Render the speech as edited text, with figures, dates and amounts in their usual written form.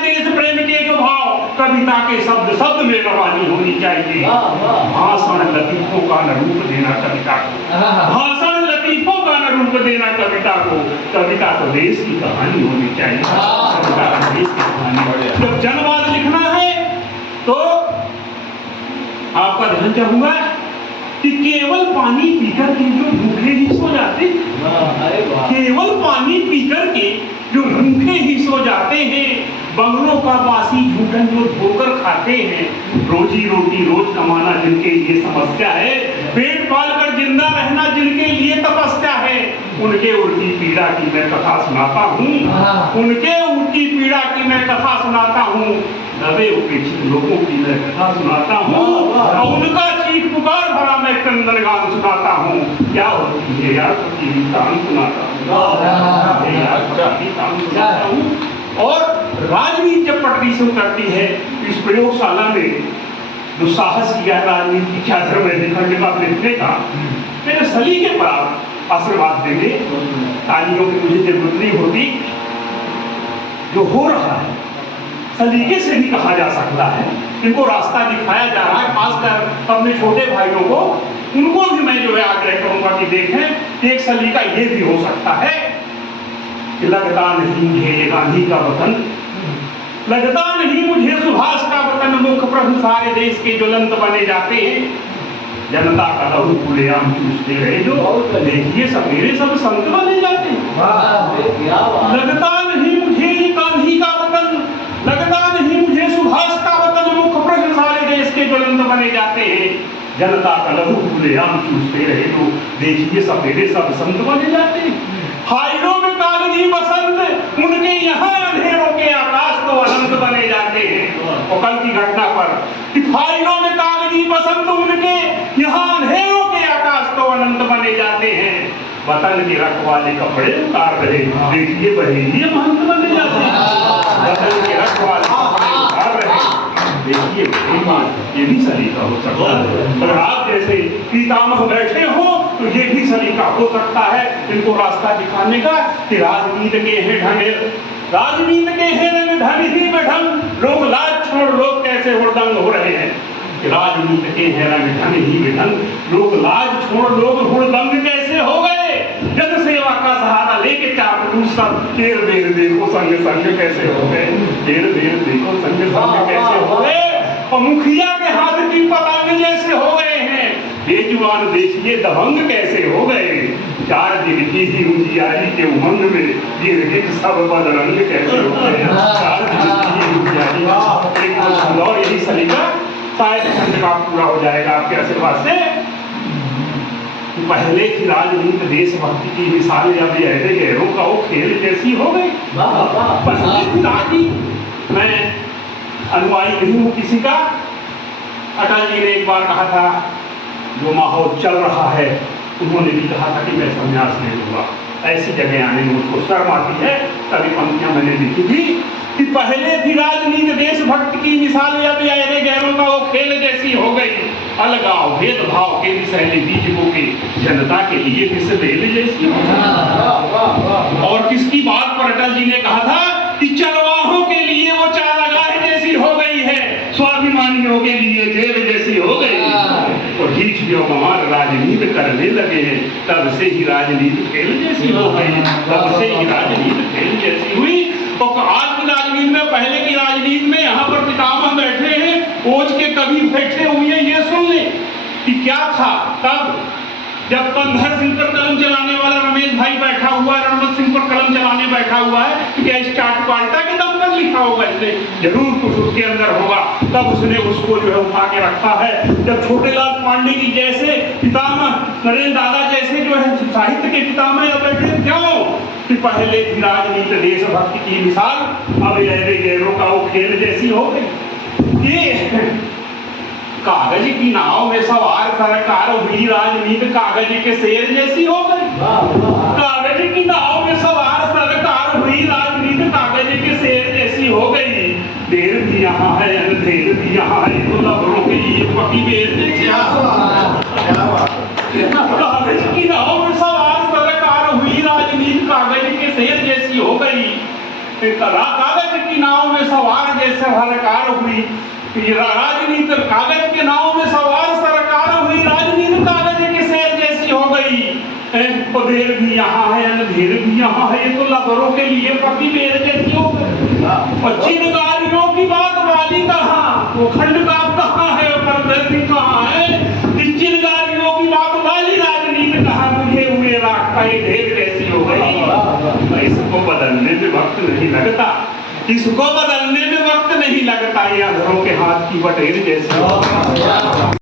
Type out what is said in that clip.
देश प्रेम के जो भाव कविता के शब्द शब्द में रवानी होनी चाहिए। भाषण लतीफों का न रूप देना कविता को, भाषण लतीफों का न रूप देना कविता को, कविता तो देश की कहानी होनी चाहिए। कविता तो देश की कहानी। जब जनवाद लिखना है तो आपका ध्यान चाहूंगा कि केवल पानी पीकर के जो भूखे ही सो जाते, केवल पानी पीकर के जो भूखे ही सो जाते हैं, बंगलों का बासी झूठन जो धोकर खाते हैं, रोजी रोटी रोज कमाना जिनके लिए समस्या है, पेट पाल कर जिंदा रहना जिनके लिए तपस्या है, उनके उल्टी पीड़ा की मैं कथा सुनाता हूँ, उनके उल्टी पीड़ा की मैं कथा सुनाता हूँ, दबे उपेक्षित लोगों की मैं कथा सुनाता हूँ, और उनका चीख पुकार भरा मैं क्रंदन गान सुनाता हूँ। क्या होती है यार तान सुनाता हूँ। और राजनीति जब पटरी से उतरती है, इस प्रयोगशाला में जो साहस किया राजनीति क्या धर्म है दिखाने का लिखने का, मेरे सलीके पर आप आशीर्वाद देंगे, तालियों की मुझे जरूरत नहीं होती। जो हो रहा है सलीके से भी कहा जा सकता है, इनको रास्ता दिखाया जा रहा है, खासकर अपने छोटे भाइयों को, उनको भी मैं जो है आग्रह करूंगा कि देखें एक सलीका ये भी हो सकता है कि लगता नहीं मुझे गांधी का वतन, लगता नहीं मुझे सुभाष का वतन, मुख्य प्रभु सारे देश के ज्वलंत बने जाते हैं, जनता का लहू खुलेआम चूसते रहे जो, देखिए सवेरे सब संत बने जाते हैं। लगता नहीं मुझे गांधी का वतन, लगता नहीं मुझे सुभाष का वतन, मुख्य प्रभु सारे देश के ज्वलंत बने जाते हैं, जनता का लहू खुलेआम चूसते रहे जो, देखिए सवेरे सब संत बने जाते हैं। फाइलों में कागजी बसंत, उनके यहाँ अंधेरों के आकाश तो अनंत बने जाते हैं। और कल की घटना पर कि फाइलों में कागजी बसंत, उनके यहाँ अंधेरों के आकाश तो अनंत बने जाते हैं, वतन के रखवाले कपड़े उतार रहे, देखिए बहेलिए महंत बने जाते हैं। वतन के रखवाले कपड़े उतार रहे, देखिए ये भी सलीका हो सकता है। अगर आप जैसे पितामह बैठे हो तो ये भी सलीका हो सकता है इनको रास्ता दिखाने का कि राजनीति के हैं ढंगे, राजनीति के हैं रंग ढंग ही में ढंग, लोग लाज छोड़ लोग कैसे हुड़दंग हो रहे हैं, राजनीति के हैं रंग ढंग ही में ढंग, लोग लाज छोड़ लोग हुड़दंग कैसे हो गए, जन सेवा का सहारा लेके चापलूस सब देर देर देखो संग संग कैसे हो गए, देर देर देखो संग संग कैसे हो गए, और मुखिया के हाथ की पतंग जैसे हो गए हैं, बेजुबान देखिए दबंग कैसे हो गए, 4 दिन की ही उजियारी के उमंग में गिरगिट सब बदरंग कैसे हो गए, 4 दिन की ही उजियारी। एक और यही सलीका शायद खंड का पूरा हो जाएगा आपके आशीर्वाद से। पहले की राजनीति देशभक्ति की मिसालें अब ये गहरों का वो खेल जैसी हो गई। पहले की राजनीति, मैं अनुयायी नहीं हूँ किसी का, अटल जी ने एक बार कहा था जो माहौल चल रहा है, उन्होंने भी कहा था कि मैं संन्यास ले लूंगा, ऐसी जगह आने में मुझको शर्म आती है। तभी पंक्तियां मैंने लिखी थी कि पहले थी राजनीति देशभक्ति की मिसालें अब ये गहरों का वो खेल जैसी हो गई, अलगाव भेदभाव के विषैले बीज बोके जनता के लिए किस बेल जैसी हो गई। और किसकी बात पर अटल जी ने कहा था कि चरवाहों के लिए वो चारागाह जैसी हो गई है, स्वाभिमानियों के लिए जेल जैसी हो गई। और ढीठ जो हमारे राजनीति करने लगे हैं, तब से ही राजनीति खेल जैसी हो गई, तब से ही राजनीति खेल जैसी हुई। तो आज की राजनीति में, पहले की राजनीति में यहाँ पर पितामह बैठे हैं, ओझ के कभी बैठे हुए ये सुन ले कि क्या था तब जब कंधर सिंह पर कलम चलाने वाला रमेश भाई बैठा हुआ है, रणवत सिंह पर कलम चलाने बैठा हुआ है, कि क्या स्टार्ट क्वाल्टा के दम पर लिखा होगा, इसने जरूर कुछ उसके अंदर होगा, तब उसने उसको जो है उठा के रखा है। जब छोटेलाल पांडे जी जैसे पितामह, नरेंद्र दादा जैसे जो है साहित्य के पितामह बैठे, क्यों कि पहले थी राजनीति देशभक्ति की मिसाल, अब ये गैरों का वो खेल जैसी हो गई। ये कागज की नाव में सवार सरकार हुई राजनीति कागज के शेर जैसी हो गई, कागज की नाव में सवार सरकार हुई राजनीति कागज के शेर जैसी हो गई। देर भी यहाँ है अंधेर भी यहाँ है, तो लबरों के लिए पकी बेर जैसी। कागज की नाव में सवार सरकार हुई राजनीति कागज के शेर जैसी हो गई, कागज की नाव में सरकार हुई, राजनीति कागज के नाव में सवार सरकार हुई, राजनीति कागज के सेल जैसी हो गई। उधेर भी यहाँ है, अंधेर भी यहाँ है, ये तो लबरों के लिए पकी बेर जैसी हो गई। और चिनगारियों की बात वाली कहाँ, वो खंड का कहाँ है, प्रदर्शी कहाँ है, चिनगारियों की बात वाली राजनीति कहाँ, मुझे हुए राख का ये ढेर जैसी हो गई। इसको बदलने में वक्त नहीं लगता, इसको बदलने में वक्त नहीं लगता, ये अधरों के हाथ की बटेर जैसी।